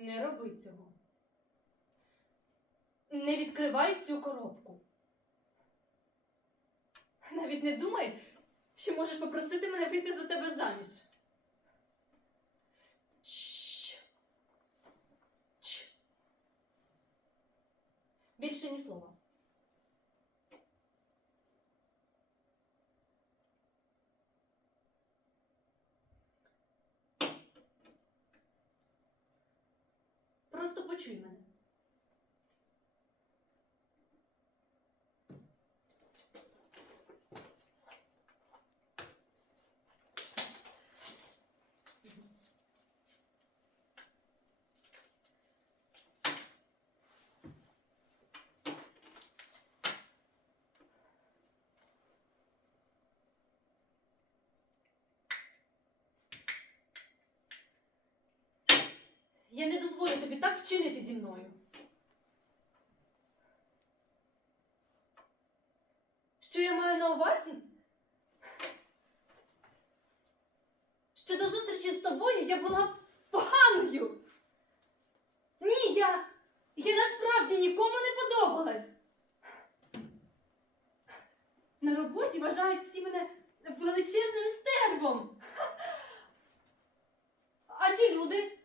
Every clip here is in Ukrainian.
Не роби цього. Не відкривай цю коробку. Навіть не думай, що можеш попросити мене вийти за тебе заміж. Чш. Більше ні слова. Просто почуй мене. Я не тобі так вчинити зі мною. Що я маю на увазі? Що до зустрічі з тобою я була поганою. Ні, я, я насправді нікому не подобалась. На роботі вважають всі мене величезним стервом. А ті люди.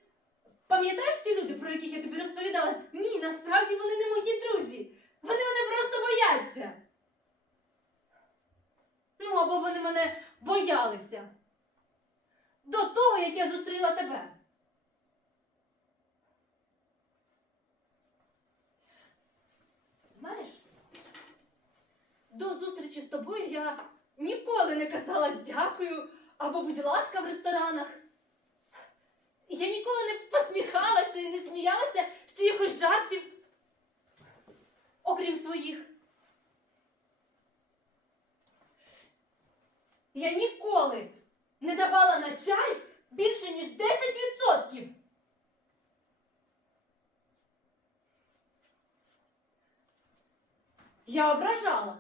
Пам'ятаєш ті люди, про яких я тобі розповідала? Ні, насправді вони не мої друзі. Вони мене просто бояться. Ну, або вони мене боялися. До того, як я зустріла тебе. Знаєш, до зустрічі з тобою я ніколи не казала дякую або будь ласка в ресторанах. Я ніколи не посміхалася і не сміялася з чиїхось жартів, окрім своїх. Я ніколи не давала на чай більше, ніж 10%. Я ображала.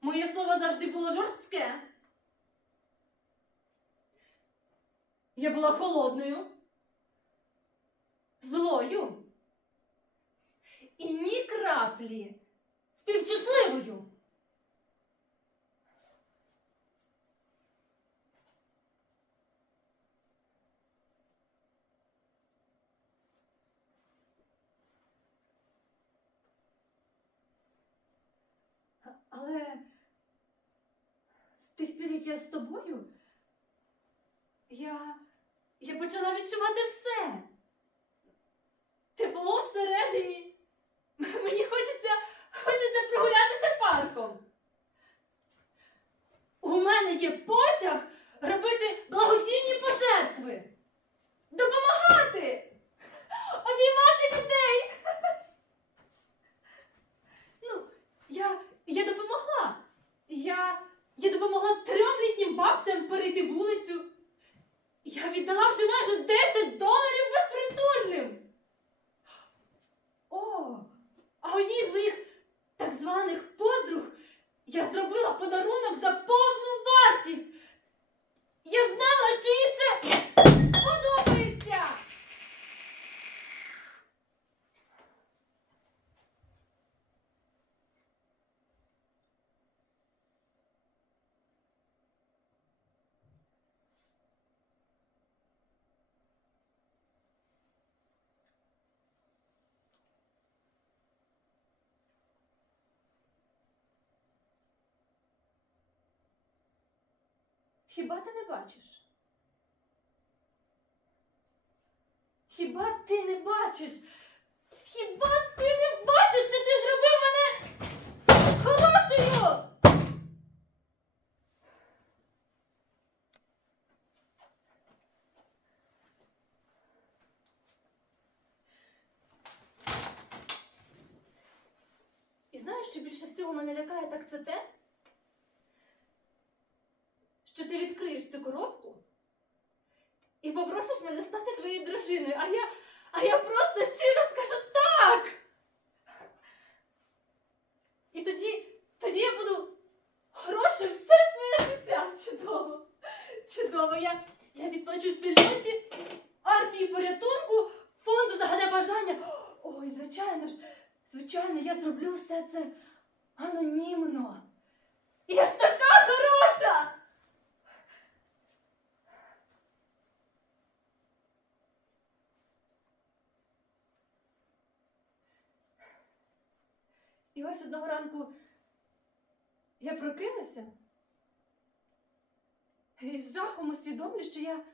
Моє слово завжди було жорстке. Я була холодною, злою і ні краплі співчутливою. Але з тих пір, як я з тобою, я. Я почала відчувати все. Тепло всередині. Мені хочеться, хочеться прогулятися парком. У мене є потяг робити благодійні пожертви, допомагати, обіймати людей. Ну, я, я допомогла. Я, я допомогла трьом літнім бабцям перейти вулицю. Я віддала вже майже 10 доларів безпритульним. А одній з моїх так званих подруг я зробила подарунок за повну вартість. Я знала, що їй це Хіба ти не бачиш? Хіба ти не бачиш? Хіба ти не бачиш, що ти зробив мене хорошою? І знаєш, що більше всього мене лякає, так це те, що ти відкриєш цю коробку і попросиш мене стати твоєю дружиною, а я а я просто щиро скажу так. І тоді, тоді я буду хороше все своє життя. Чудово! Чудово! Я я відплачу спільноті армії порятунку, фонду загадай бажання. Ой, звичайно ж, звичайно, я зроблю все це анонімно. Я ж така хороша! І ось одного ранку я прокинуся і з жахом усвідомлю, що я,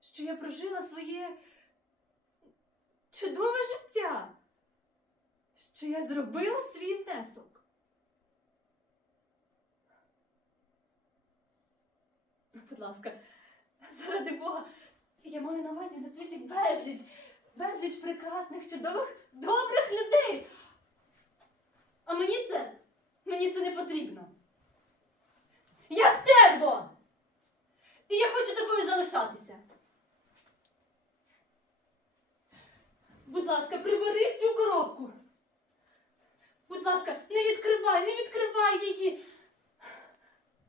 що я прожила своє чудове життя, що я зробила свій внесок. Будь ласка, заради Бога, я маю на увазі на світі безліч, безліч прекрасних, чудових, добрих людей. А мені це, мені це не потрібно. Я стерво! І я хочу такою залишатися. Будь ласка, прибери цю коробку. Будь ласка, не відкривай, не відкривай її.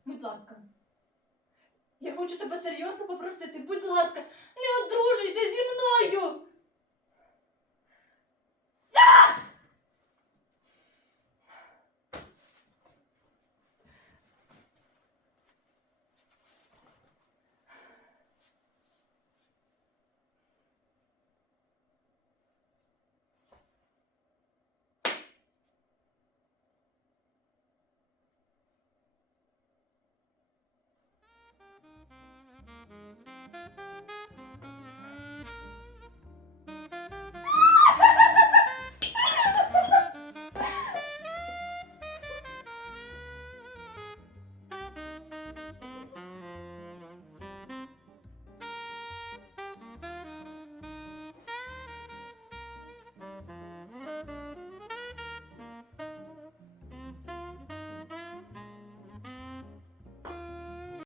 Будь ласка. Я хочу тебе серйозно попросити, будь ласка,